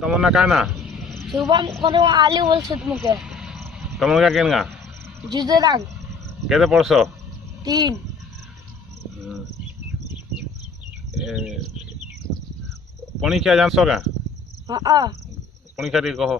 तमन्ना का ना शुभम कोनो आली बोल सुत मुके तमन्ना का केनगा जिदे रंग केते पड़सो 3 पणिखिया जानसो का हां पणिखिया टी कहो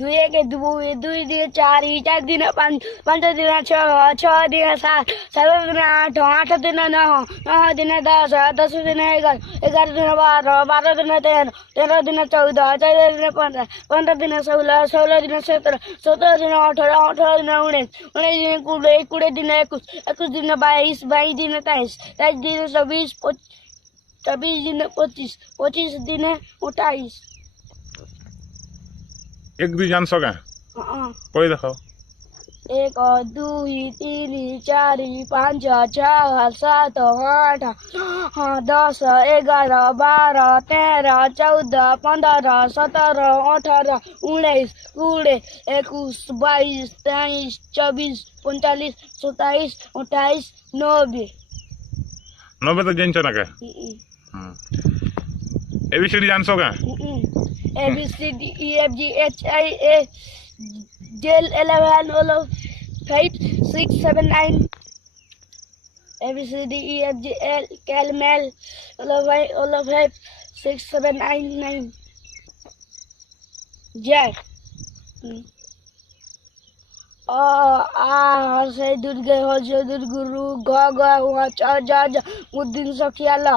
2 के 2 2 दिन 4 4 दिन 5 5 दिन 6 6 दिन 7 7 दिन 8 8 दिन 9 9 दिन 10 10 दिन 11 11 दिन 12 12 दिन 13 13 दिन 14 14 दिन 15 15 दिन 16 16 दिन 17 17 दिन 18 18 दिन 19 19 दिन 20 20 दिन 21 21 दिन 22 22 दिन 23 23 दिन 24 24 दिन 25 25 दिन 28 एक दी जानसो का कोई देखो 1 2 3 4 5 6 7 8 10 11 12 13 14 15 17 18 19 20 21 22 23 24 45 27 28 90 90 तो जानसो ना का एबीसीडी जानसो का A B C D E F G H I A J L 11 5 6 7 9 A B C D E F G L K L M L 5 6 7 9 9 J आ से दुर्गे हो जो दुर्गुरु ग ग च ज ज मुद्दिन सखियाला